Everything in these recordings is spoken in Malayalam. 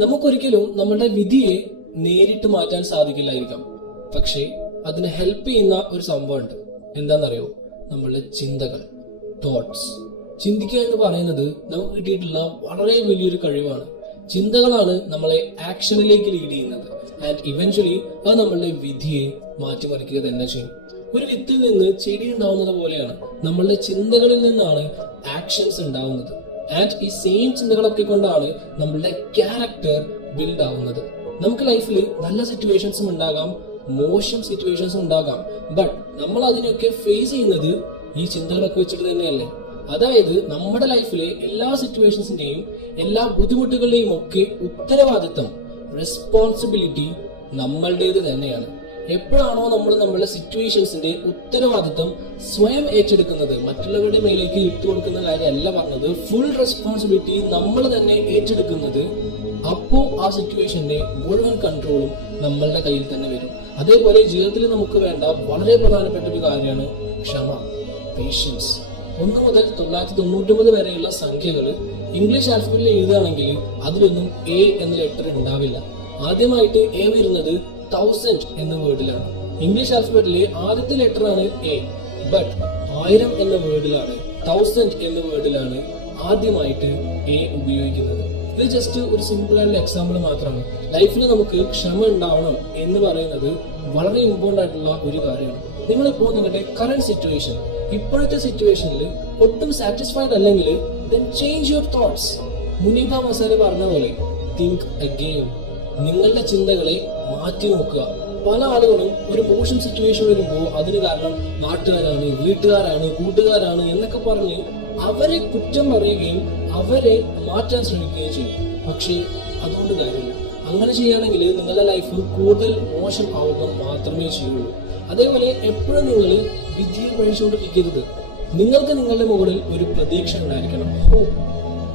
നമുക്കൊരിക്കലും നമ്മുടെ വിധിയെ നേരിട്ട് മാറ്റാൻ സാധിക്കില്ലായിരിക്കാം. പക്ഷേ അതിനെ ഹെൽപ്പ് ചെയ്യുന്ന ഒരു സംഭവമുണ്ട്. എന്താണെന്നറിയോ? നമ്മളുടെ ചിന്തകൾ, തോട്ട്സ്. ചിന്തിക്കുക എന്ന് പറയുന്നത് നമുക്ക് കിട്ടിയിട്ടുള്ള വളരെ വലിയൊരു കഴിവാണ്. ചിന്തകളാണ് നമ്മളെ ആക്ഷനിലേക്ക് ലീഡ് ചെയ്യുന്നത്. ആൻഡ് ഇവൻച്വലി അത് നമ്മളുടെ വിധിയെ മാറ്റിമറിക്കുക തന്നെ ചെയ്യും. ഒരു വിത്തിൽ നിന്ന് ചെടി ഉണ്ടാവുന്നത് പോലെയാണ് നമ്മളുടെ ചിന്തകളിൽ നിന്നാണ് ആക്ഷൻസ് ഉണ്ടാവുന്നത്. ആൻഡ് ഈ സെയിം ചിന്തകളൊക്കെ കൊണ്ടാണ് നമ്മളുടെ ക്യാരക്ടർ ബിൽഡ് ആവുന്നത്. നമുക്ക് ലൈഫിൽ നല്ല സിറ്റുവേഷൻസും ഉണ്ടാകാം, മോശം സിറ്റുവേഷൻസും ഉണ്ടാകാം. ബട്ട് നമ്മൾ അതിനൊക്കെ ഫേസ് ചെയ്യുന്നത് ഈ ചിന്തകളൊക്കെ വെച്ചിട്ട് തന്നെയല്ലേ? അതായത് നമ്മുടെ ലൈഫിലെ എല്ലാ സിറ്റുവേഷൻസിന്റെയും എല്ലാ ബുദ്ധിമുട്ടുകളുടെയും ഒക്കെ ഉത്തരവാദിത്തം, റെസ്പോൺസിബിലിറ്റി നമ്മളുടേത് തന്നെയാണ്. എപ്പോഴാണോ നമ്മൾ നമ്മുടെ സിറ്റുവേഷൻസിന്റെ ഉത്തരവാദിത്തം സ്വയം ഏറ്റെടുക്കുന്നത്, മറ്റുള്ളവരുടെ മേലേക്ക് ഇട്ടുകൊടുക്കുന്ന കാര്യമല്ല പറഞ്ഞത്, ഫുൾ റെസ്പോൺസിബിലിറ്റി നമ്മൾ തന്നെ ഏറ്റെടുക്കുന്നത്, അപ്പോൾ ആ സിറ്റുവേഷന്റെ മുഴുവൻ കൺട്രോളും നമ്മളുടെ കയ്യിൽ തന്നെ വരും. അതേപോലെ ജീവിതത്തിൽ നമുക്ക് വേണ്ട വളരെ പ്രധാനപ്പെട്ട ഒരു കാര്യമാണ് ക്ഷമ, പേഷ്യൻസ്. 1 മുതൽ 999 വരെയുള്ള സംഖ്യകൾ ഇംഗ്ലീഷ് ആൽഫബറ്റിൽ എഴുതുകയാണെങ്കിൽ അതിലൊന്നും എ എന്ന ലെറ്റർ ഉണ്ടാവില്ല. ആദ്യമായിട്ട് എ വരുന്നത് 1000 എന്ന വേർഡിലാണ്. ഇംഗ്ലീഷ് ആൽഫബറ്റിലെ ആദ്യത്തെ ലെറ്റർ ആണ് എ. ബട്ട് 1000 എന്ന വേർഡിലാണ്, 1000 എന്ന വേർഡിലാണ് ആദ്യമായിട്ട് എ ഉപയോഗിക്കുന്നത്. ഇത് ജസ്റ്റ് ഒരു സിമ്പിൾ ആയിട്ടുള്ള എക്സാമ്പിൾ മാത്രമാണ്. ലൈഫിൽ നമുക്ക് ക്ഷമ ഉണ്ടാവണം എന്ന് പറയുന്നത് വളരെ ഇമ്പോർട്ടൻ്റ് ആയിട്ടുള്ള ഒരു കാര്യമാണ്. നിങ്ങളിപ്പോൾ നിങ്ങളുടെ കറന്റ് സിറ്റുവേഷൻ, ഇപ്പോഴത്തെ സിറ്റുവേഷനിൽ ഒട്ടും സാറ്റിസ്ഫൈഡ് അല്ലെങ്കിൽ then change your thoughts. Muneeba masala പറഞ്ഞ പോലെ think again. നിങ്ങളുടെ ചിന്തകളെ മാറ്റി നോക്കുക. പല ആളുകളും ഒരു മോശം സിറ്റുവേഷൻ വരുമ്പോൾ അതിന് കാരണം നാട്ടുകാരാണ്, വീട്ടുകാരാണ്, കൂട്ടുകാരാണ് എന്നൊക്കെ പറഞ്ഞ് അവരെ കുറ്റം പറയുകയും അവരെ മാറ്റാൻ ശ്രമിക്കുകയും ചെയ്യും. പക്ഷേ അതുകൊണ്ട് കാര്യമില്ല. അങ്ങനെ ചെയ്യുകയാണെങ്കിൽ നിങ്ങളുടെ ലൈഫ് കൂടുതൽ മോശം ആവുക മാത്രമേ ചെയ്യുള്ളൂ. അതേപോലെ എപ്പോഴും നിങ്ങൾ വിധിയെ പഴിച്ചുകൊണ്ടിരിക്കരുത്. നിങ്ങൾക്ക് നിങ്ങളുടെ മുകളിൽ ഒരു പ്രതീക്ഷ ഉണ്ടായിരിക്കണം.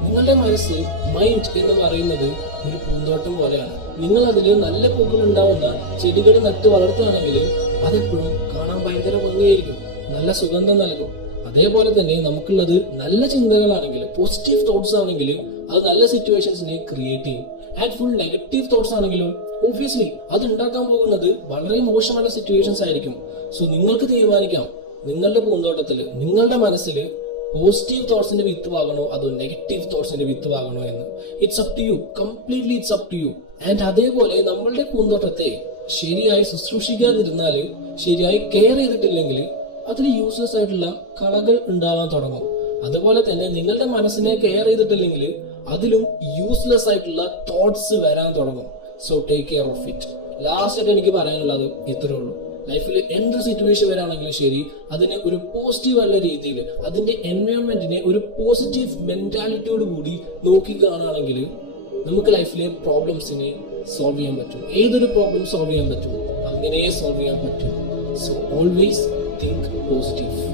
നിങ്ങളുടെ മനസ്സ്, മൈൻഡ് എന്ന് പറയുന്നത് ഒരു പൂന്തോട്ടം പോലെയാണ്. നിങ്ങൾ അതിൽ നല്ല പൂക്കൾ ഉണ്ടാവുന്ന ചെടികൾ നട്ട് വളർത്തുകയാണെങ്കിൽ അതെപ്പോഴും കാണാൻ ഭയങ്കര ഭംഗിയായിരിക്കും, നല്ല സുഗന്ധം നൽകും. അതേപോലെ തന്നെ നമുക്കുള്ളത് നല്ല ചിന്തകളാണെങ്കിൽ, പോസിറ്റീവ് തോട്ട്സ് ആണെങ്കിൽ അത് നല്ല സിറ്റുവേഷൻസിനെ ക്രിയേറ്റ് ചെയ്യും. ആൻഡ് ഫുൾ നെഗറ്റീവ് തോട്ട്സ് ആണെങ്കിലും ഒബ്വിയസ്ലി അത് ഉണ്ടാക്കാൻ പോകുന്നത് വളരെ മോശമായ സിറ്റുവേഷൻസ് ആയിരിക്കും. സോ നിങ്ങൾക്ക് തീരുമാനിക്കാം നിങ്ങളുടെ പൂന്തോട്ടത്തിൽ, നിങ്ങളുടെ മനസ്സിൽ പോസിറ്റീവ് തോട്ട്സിന്റെ വിത്ത് വാങ്ങണോ അതോ നെഗറ്റീവ് തോട്ട്സിന്റെ വിത്ത് വാങ്ങണോ എന്ന്. It's up to you, completely it's up to you. And അതേപോലെ നമ്മളുടെ പൂന്തോട്ടത്തെ ശരിയായി ശുശ്രൂഷിക്കാതിരുന്നാൽ, ശരിയായി കെയർ ചെയ്തിട്ടില്ലെങ്കിൽ അതിൽ യൂസ്ലെസ് ആയിട്ടുള്ള കളകൾ ഉണ്ടാവാൻ തുടങ്ങും. അതുപോലെ തന്നെ നിങ്ങളുടെ മനസ്സിനെ കെയർ ചെയ്തിട്ടില്ലെങ്കിൽ അതിലും യൂസ്ലെസ് ആയിട്ടുള്ള തോട്ട്സ് വരാൻ തുടങ്ങും. So take care of it. Last ആയിട്ട് എനിക്ക് പറയാനുള്ളത് ഇത്രേ ഉള്ളൂ. ലൈഫിൽ എന്ത് സിറ്റുവേഷൻ വരാണെങ്കിലും ശരി, അതിനെ ഒരു പോസിറ്റീവ് ആയുള്ള രീതിയിൽ, അതിന്റെ എൻവയോൺമെന്റിനെ ഒരു പോസിറ്റീവ് മെന്റാലിറ്റിയോട് കൂടി നോക്കി കാണുകയാണെങ്കിൽ നമുക്ക് ലൈഫിലെ പ്രോബ്ലംസിനെ സോൾവ് ചെയ്യാൻ പറ്റും. ഏതൊരു പ്രോബ്ലം സോൾവ് ചെയ്യാൻ പറ്റും, അങ്ങനെ സോൾവ് ചെയ്യാൻ പറ്റും. So always think positive.